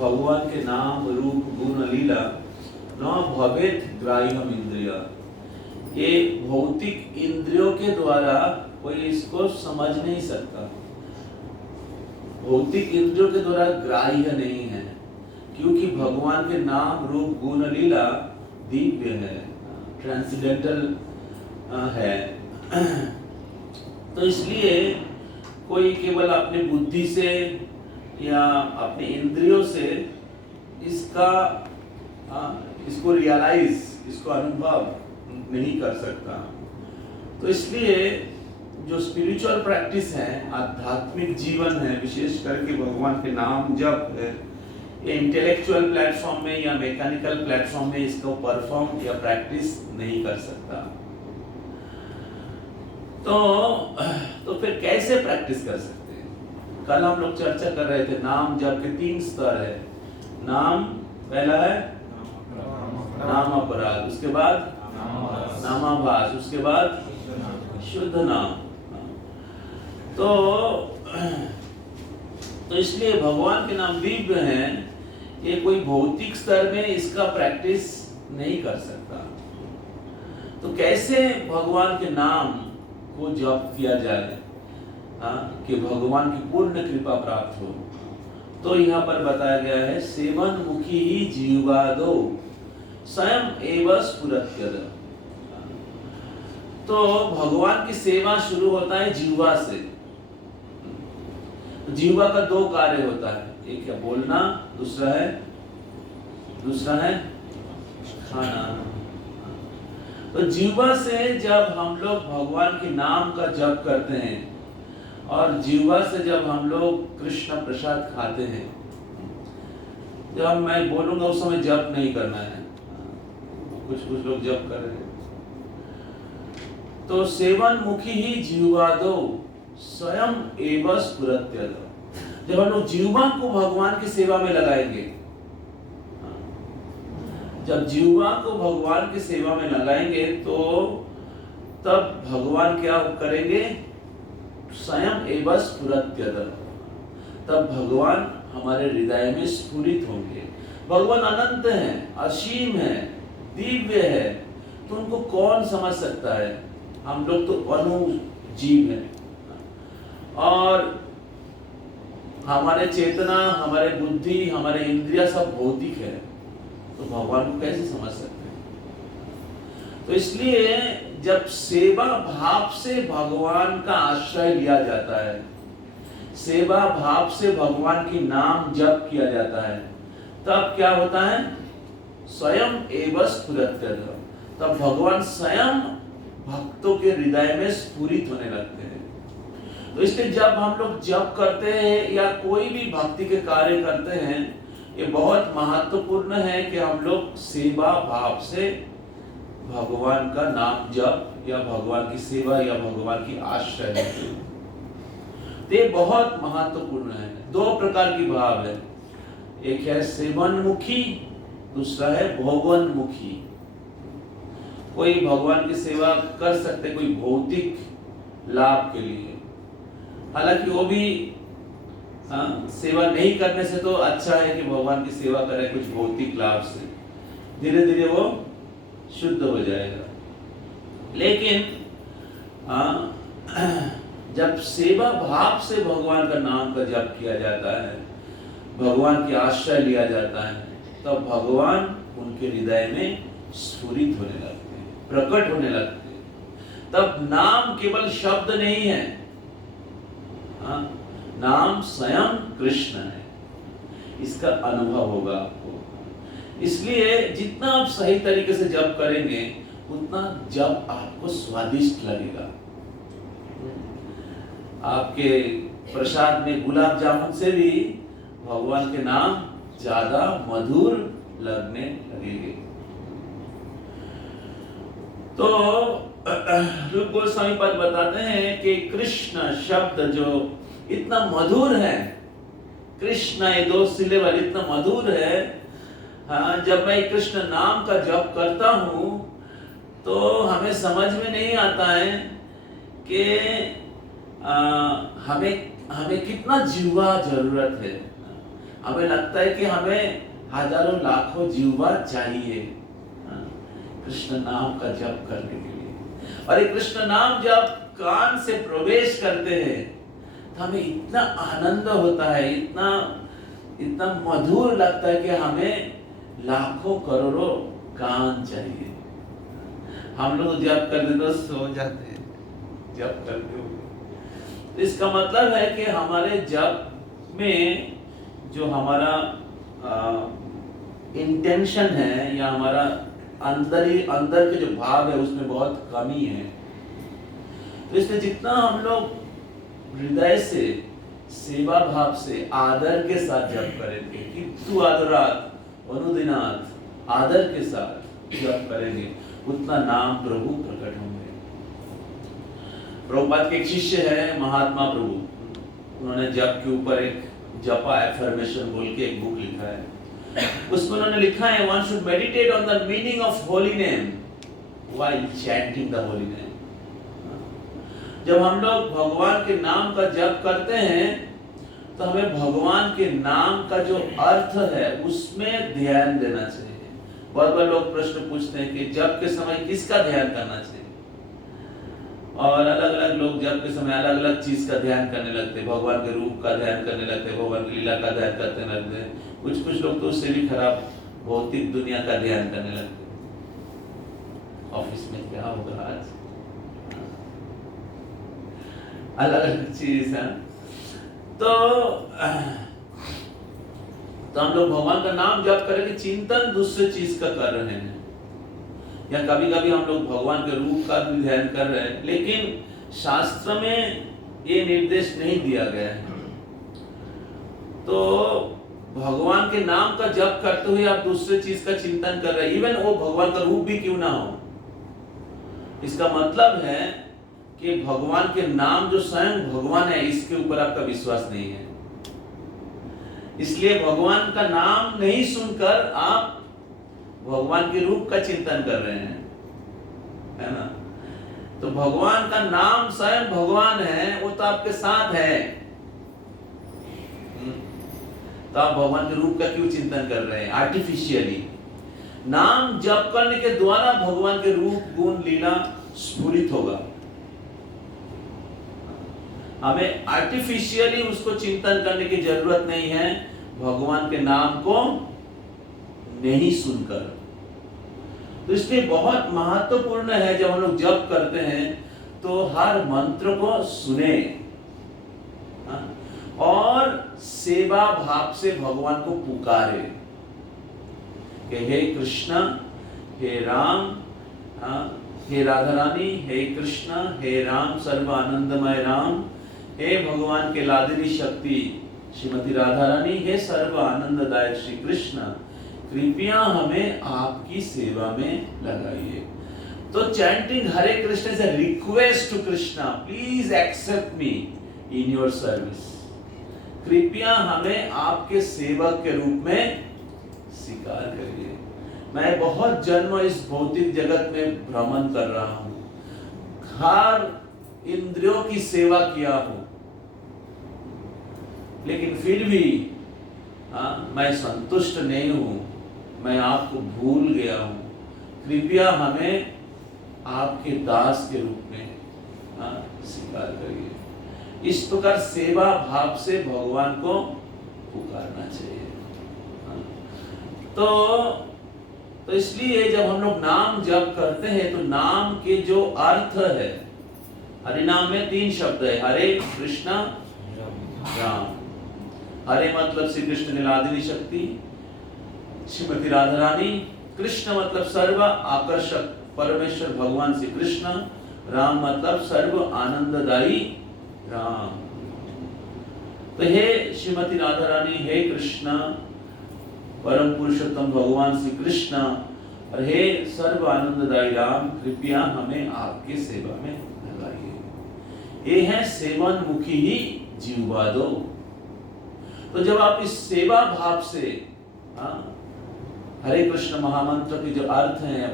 भगवान के नाम रूप गुण लीला न भवेत ग्राह्यम इंद्रिय। ये भौतिक इंद्रियों के द्वारा कोई इसको समझ नहीं सकता, भौतिक इंद्रियों के द्वारा ग्राह्य नहीं है, क्योंकि भगवान के नाम रूप गुण लीला दिव्य है, ट्रांसेंडेंटल है। तो इसलिए कोई केवल अपनी बुद्धि से या अपने इंद्रियों से इसको रियलाइज, इसको अनुभव नहीं कर सकता। तो इसलिए जो स्पिरिचुअल प्रैक्टिस है, आध्यात्मिक जीवन है, विशेष करके भगवान के नाम जप है, ये इंटेलेक्चुअल प्लेटफॉर्म में या मैकेनिकल प्लेटफॉर्म में इसको परफॉर्म या प्रैक्टिस नहीं कर सकता। तो फिर कैसे प्रैक्टिस कर सकते हैं? कल हम लोग चर्चा कर रहे थे नाम जप के 3 स्तर है। नाम पहला है नाम अपराध, उसके बाद नामाभास, उसके बाद शुद्ध नाम। तो इसलिए भगवान के नाम दिव्य हैं, ये कोई भौतिक स्तर में इसका प्रैक्टिस नहीं कर सकता। तो कैसे भगवान के नाम को जप किया जाए कि भगवान की पूर्ण कृपा प्राप्त हो? तो यहाँ पर बताया गया है, सेवन मुखी ही जीवादो स्वयं एव स्फुरत्यद। तो भगवान की सेवा शुरू होता है जीवा से। जीवा का 2 कार्य होता है, एक है बोलना, दूसरा है खाना। तो जीवा से जब हम लोग भगवान के नाम का जप करते हैं और जीवा से जब हम लोग कृष्ण प्रसाद खाते हैं, जब मैं बोलूंगा उस समय जप नहीं करना है, कुछ लोग जप कर रहे हैं। तो सेवन मुखी ही जीवादो स्वयं एव स्फुरत्यद। जब हम लोग जीवा को भगवान की सेवा में लगाएंगे, जब जीवा को भगवान की सेवा में लगाएंगे तो तब भगवान क्या करेंगे? स्वयं एव स्फुरत्यद। तब भगवान हमारे हृदय में स्फुरित होंगे। भगवान अनंत हैं, असीम है, दिव्य है, तो उनको कौन समझ सकता है? हम लोग तो अणुजीव हैं और हमारे चेतना, हमारे बुद्धि, हमारे इंद्रिया सब भौतिक है, तो भगवान को कैसे समझ सकते हैं? तो इसलिए जब सेवा भाव से भगवान का आश्रय लिया जाता है, सेवा भाव से भगवान की नाम जप किया जाता है, तब क्या होता है? स्वयं एव स्फुरत्यद। तब भगवान स्वयं भक्तों के हृदय में स्फुरित होने लगते हैं। तो इसलिए जब हम लोग जप करते हैं या कोई भी भक्ति के कार्य करते हैं, ये बहुत महत्वपूर्ण है कि हम लोग सेवा भाव से भगवान का नाम जप या भगवान की सेवा या भगवान की आश्रय लेते हैं। तो ये बहुत महत्वपूर्ण है। 2 प्रकार की भाव है, एक है सेवनमुखी, दूसरा है भोगवनमुखी। कोई भगवान की सेवा कर सकते कोई भौतिक लाभ के लिए, हालांकि वो भी सेवा नहीं करने से तो अच्छा है कि भगवान की सेवा करें कुछ भौतिक लाभ से, धीरे धीरे वो शुद्ध हो जाएगा। लेकिन जब सेवा भाव से भगवान का नाम का जप किया जाता है, भगवान की आश्रय लिया जाता है, तब भगवान उनके हृदय में स्फुरित होने लगते हैं, प्रकट होने लगते हैं। तब नाम केवल शब्द नहीं है, नाम स्वयं कृष्ण है, इसका अनुभव होगा आपको। इसलिए जितना आप सही तरीके से जप करेंगे, उतना जप आपको स्वादिष्ट लगेगा। आपके प्रसाद में गुलाब जामुन से भी भगवान के नाम ज्यादा मधुर लगने लगेंगे। तो रूप गोस्वामी पद बताते हैं कि कृष्ण शब्द जो इतना मधुर है, कृष्ण ये 2 सिलेबल इतना मधुर है, जब मैं कृष्ण नाम का जप करता हूँ तो हमें समझ में नहीं आता है कि हमें कितना जीवा जरूरत है, हमें लगता है कि हमें हजारों लाखों जीवा चाहिए कृष्ण नाम का जप करने के लिए। और ये कृष्ण नाम जब कान से प्रवेश करते हैं तो हमें इतना आनंद होता है, इतना इतना मधुर लगता है कि हमें लाखों करोड़ों कान चाहिए। हम लोग जप करते तो सो जाते हैं, जप करते हुए। तो इसका मतलब है कि हमारे जप में जो हमारा इंटेंशन है या हमारा अंदर के जो भाव है उसमें बहुत कमी है। तो इसलिए जितना हम लोग हृदय से सेवा भाव से आदर के साथ जप करेंगे, किंतु आदरात अनुदिनात आदर के साथ जप करेंगे, उतना नाम प्रभु प्रकट होंगे। प्रभुपाद के एक शिष्य है महात्मा प्रभु, उन्होंने जप के ऊपर एक जपा एफर्मेशन बोल के एक बुक लिखा है। उसमें उन्होंने लिखा है one should meditate on the meaning of holy name while chanting the holy name। जब हम लोग भगवान के नाम का जप करते हैं तो हमें भगवान के नाम का जो अर्थ है उसमें ध्यान देना चाहिए। बहुत बार लोग प्रश्न पूछते हैं कि जप के समय किसका ध्यान करना चाहिए, और अलग अलग लोग जप के समय अलग अलग चीज का ध्यान करने लगते हैं। भगवान के रूप का ध्यान करने लगते हैं, भगवान की लीला का ध्यान करने लगते हैं। कुछ लोग तो उससे भी खराब भौतिक दुनिया का ध्यान करने लगते हैं। ऑफिस में क्या होगा आज, अलग अलग चीज है। तो हम लोग भगवान का नाम जप करेंगे, चिंतन दूसरे चीज का कर रहे हैं, या कभी कभी हम लोग भगवान के रूप का भी ध्यान कर रहे हैं, लेकिन शास्त्र में ये निर्देश नहीं दिया गया है। तो भगवान के नाम का जप करते हुए आप दूसरे चीज का चिंतन कर रहे हैं, इवन वो भगवान का रूप भी क्यों ना हो, इसका मतलब है कि भगवान के नाम जो स्वयं भगवान है इसके ऊपर आपका विश्वास नहीं है। इसलिए भगवान का नाम नहीं सुनकर आप भगवान के रूप का चिंतन कर रहे हैं, है ना। तो भगवान का नाम स्वयं भगवान है, वो तो आपके साथ है, तो आप भगवान के रूप का क्यों चिंतन कर रहे हैं आर्टिफिशियली। नाम जप करने के द्वारा भगवान के रूप गुण लीला स्फुरित होगा। हमें आर्टिफिशियली उसको चिंतन करने की जरूरत नहीं है भगवान के नाम को नहीं सुनकर। तो इसलिए बहुत महत्वपूर्ण है जब हम लोग जप करते हैं तो हर मंत्र को सुने और सेवा भाव से भगवान को पुकारे कि हे कृष्ण, हे राम, हे राधा रानी, हे कृष्ण, हे राम सर्व आनंदमय राम, हे भगवान के लादिनी शक्ति श्रीमती राधा रानी, हे सर्व आनंददायक श्री कृष्ण, कृपया हमें आपकी सेवा में लगाइए। तो chanting Hare Krishna is a request to Krishna, please accept me in your service. कृपया हमें आपके सेवक के रूप में स्वीकार करिए। मैं बहुत जन्म इस भौतिक जगत में भ्रमण कर रहा हूं, हर इंद्रियों की सेवा किया हूं, लेकिन फिर भी मैं संतुष्ट नहीं हूं, मैं आपको भूल गया हूं। कृपया हमें आपके दास के रूप में स्वीकार करिए। इस प्रकार सेवा भाव से भगवान को पुकारना चाहिए। तो इसलिए जब हम लोग नाम जप करते हैं तो नाम के जो अर्थ है, हरि नाम में 3 शब्द है, हरे कृष्णा राम। हरे मतलब श्री कृष्ण की लादिनी शक्ति श्रीमती राधा रानी, कृष्ण मतलब सर्व आकर्षक परमेश्वर भगवान श्री कृष्ण, राम मतलब सर्व आनंददायी राम। तो हे श्रीमती राधा रानी, हे कृष्ण परम पुरुषोत्तम भगवान श्री कृष्ण, और हे सर्व आनंददायी राम, कृपया हमें आपके सेवा में लगाइए। ये है सेवन मुखी ही जीवा दो। तो जब आप इस सेवा भाव से हरे कृष्ण महामंत्र के जो अर्थ हैं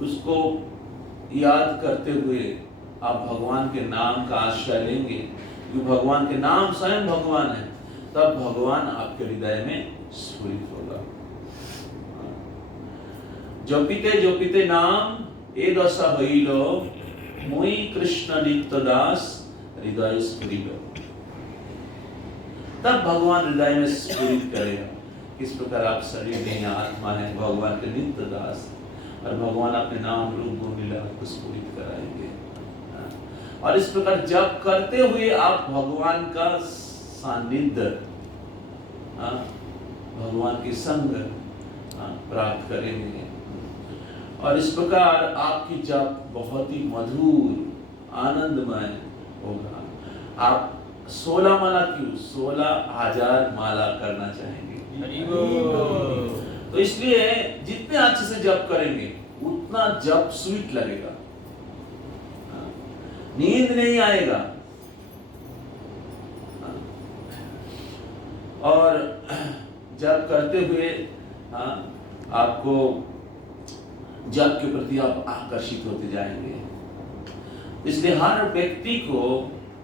उसको याद करते हुए आप भगवान के नाम का आश्रय लेंगे, क्योंकि भगवान के नाम स्वयं भगवान है। तब भगवान आपके हृदय में स्फुरित होगा। जपिते नाम ए दशा भइलो, मुई कृष्ण नित्य दास हृदय स्फुरिलो। तब भगवान हृदय में स्फुरित करेगा। किस प्रकार आप शरीर में आत्मा है, भगवान के नित्य दास, और भगवान अपने नाम रूप गुण लीला को स्फुरित कराएंगे। और इस प्रकार जप करते हुए आप भगवान का सानिध्य, भगवान की संग प्राप्त करेंगे। और इस प्रकार आपकी जप बहुत ही मधुर आनंदमय होगा। आप 16 माला क्यों, 16,000 माला करना चाहेंगे। तो इसलिए जितने अच्छे से जप करेंगे उतना जप स्वीट लगेगा, नींद नहीं आएगा। और जप करते हुए आपको जप के प्रति आप आकर्षित होते जाएंगे। इसलिए हर व्यक्ति को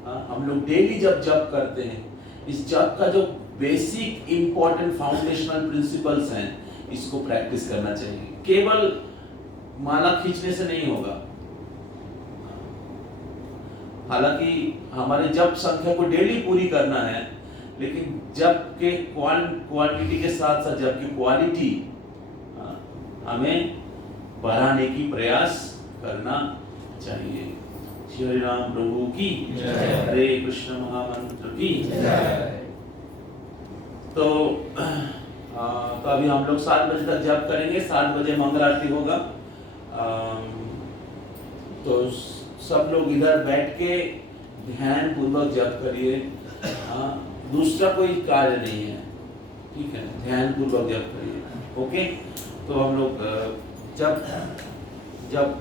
हम लोग डेली जब जप करते हैं, इस जप का जो बेसिक इंपॉर्टेंट फाउंडेशनल प्रिंसिपल्स हैं, इसको प्रैक्टिस करना चाहिए। केवल माला खींचने से नहीं होगा। हालांकि हमारे जप संख्या को डेली पूरी करना है, लेकिन जप के क्वांटिटी के साथ साथ जप की क्वालिटी हमें बढ़ाने की प्रयास करना चाहिए। श्री हरि राम प्रभु की जय, हरे कृष्ण महामंत्र की जय। तो अभी हम लोग 7 बजे तक जप करेंगे, 7 बजे मंगल आरती होगा। तो सब लोग इधर बैठ के ध्यान पूर्वक जप करिए। दूसरा कोई कार्य नहीं है, ठीक है, ध्यान पूर्वक जप करिए। ओके, तो हम लोग जब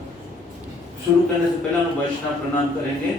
शुरू करने से पहले हम वैष्णव प्रणाम करेंगे।